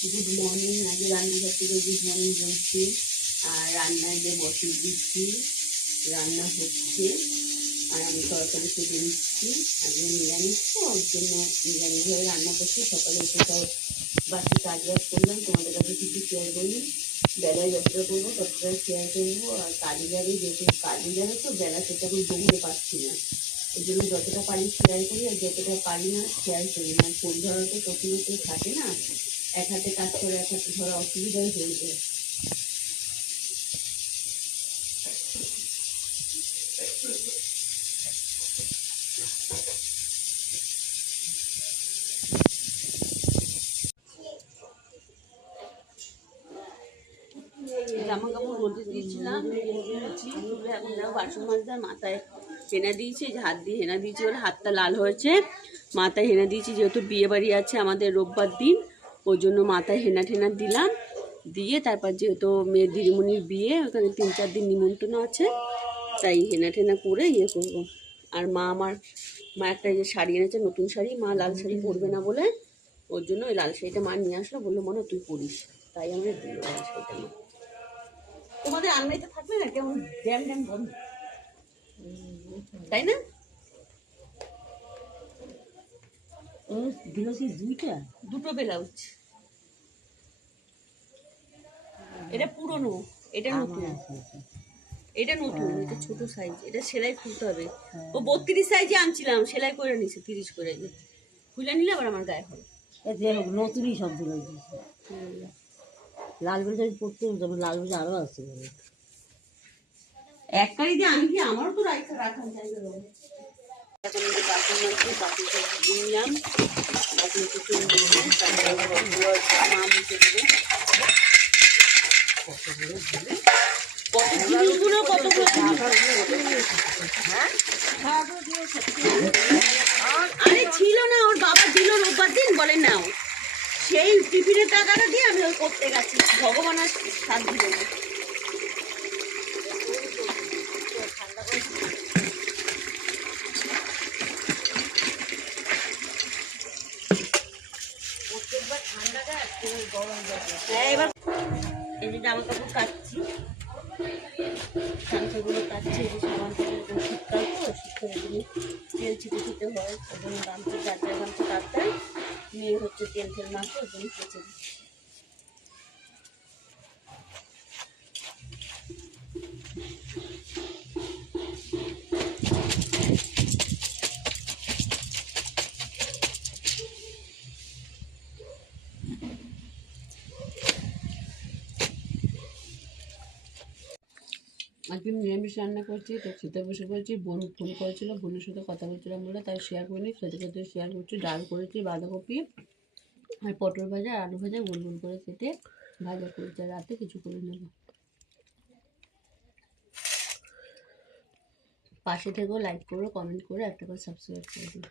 Good morning. আগে রান্নাঘর থেকে গুড মর্নিং বলছি, আর রান্নায় যে বসিয়ে দিচ্ছি, রান্না হচ্ছে আর আমি তরকারি কেটে নিচ্ছি। আজকে নিরামিষ তো, ওর জন্য নিরামিষভাবে রান্না করছি। সকালে উঠে সব বাকি কাজ বাজ করলাম, তোমাদের কাছে কিছু শেয়ার করি। বেলায় যতটা করবো ততটা শেয়ার করবো। আর কাজে যাবে, যেহেতু কাজে যাবে তো বেলা সেটা আমি দৌড়ে পাচ্ছি না, ওই জন্য যতটা পারি শেয়ার করি, আর যতটা পারি না শেয়ার করি না। ফোন ধরা তো প্রথমত থাকে না, এক হাতে কাজ করে এক হাতে ধরা অসুবিধাই হয়ে যায়। জামা কাপড় রোদে দিয়েছিলাম, এখন দেখো বাসন মাজতে মাথায় হেনা দিয়েছি, হাত দিয়ে হেনা দিয়েছি বলে হাতটা লাল হয়েছে। মাথায় হেনা দিয়েছি, যেহেতু বিয়ে বাড়ি আছে আমাদের রোববার দিন, ওই জন্য মাথায় হেনা ঠেনা দিলাম। দিয়ে তারপর যেহেতু মেয়ের দিদিমণির বিয়ে, ওখানে 3-4 দিন নিমন্ত্রণ আছে, তাই হেনা ঠেনা করে ইয়ে করবো। আর মা একটা যে শাড়ি এনেছে, নতুন শাড়ি, মা লাল শাড়ি পরবে না বলে, ওর জন্য ওই লাল শাড়িটা মা নিয়ে আসলো, বললো মনে তুই পরিস, তাই আমরা দিল লাল শাড়িটা। মা তোমাদের আলমারিতে থাকবে না, কেমন ড্যাম ড্যাম বন্ধ, তাই না? দুটো ব্লাউজ, এটা পুরনো, এটা নতুন। এটা নতুন, এটা ছোট সাইজ, এটা সেলাই খুলতে হবে। ও 32 সাইজে আনছিলাম, সেলাই করে নিছে 30 করে, খুলে নিলে আবার আমার গায়ে হবে। নতুনই সব ব্লাউজ লাল ব্লাউজ পরতে, লাল ব্লাউজ আরো আছে এক কারি দিয়ে আমি কি, আমারও তো রাখার জায়গা রয়েছে। এখন যে বাসন মাঝে বাসন নিলাম, বাসন কিছু মা মুখে দেবে। কত জিনিসগুলো কত আরে ছিল না, ওর বাবা দিল রোববার দিন, বলে নাও। সেই টিফিনের টাকাটা দিয়ে আমি ওই করতে গেছি, ভগবান আর সাথ দিল না। হ্যাঁ, এবার এই যে জামা কাপড় কাচ্ছি, সামসাগুলো কাচ্ছি, এই যে সাবান শীতকাল তো, শীতকালে তেল ছিটে ছিটে হয়, ওই জন্য গামছা যার যার গামছা কাটতাম, মেয়ে হচ্ছে তেল ফেল মাখো, ওই জন্য কেচে দিচ্ছি। আজকে নিরামিষ রান্না করছি, তো খেতে বসে পড়েছি। বোন ফোন করেছিল, বোনের সাথে কথা বলছিলাম বলে তাই শেয়ার করিনি, খেতে খেতে শেয়ার করছি। ডাল করেছি, বাঁধাকপি আর পটল ভাজা, আলু ভাজা গোল গোল করে কেটে ভাজা করেছি, আর রাতে কিছু করে নেব। পাশে থেকেও লাইক করো, কমেন্ট করে একটা করে সাবস্ক্রাইব করে দিও।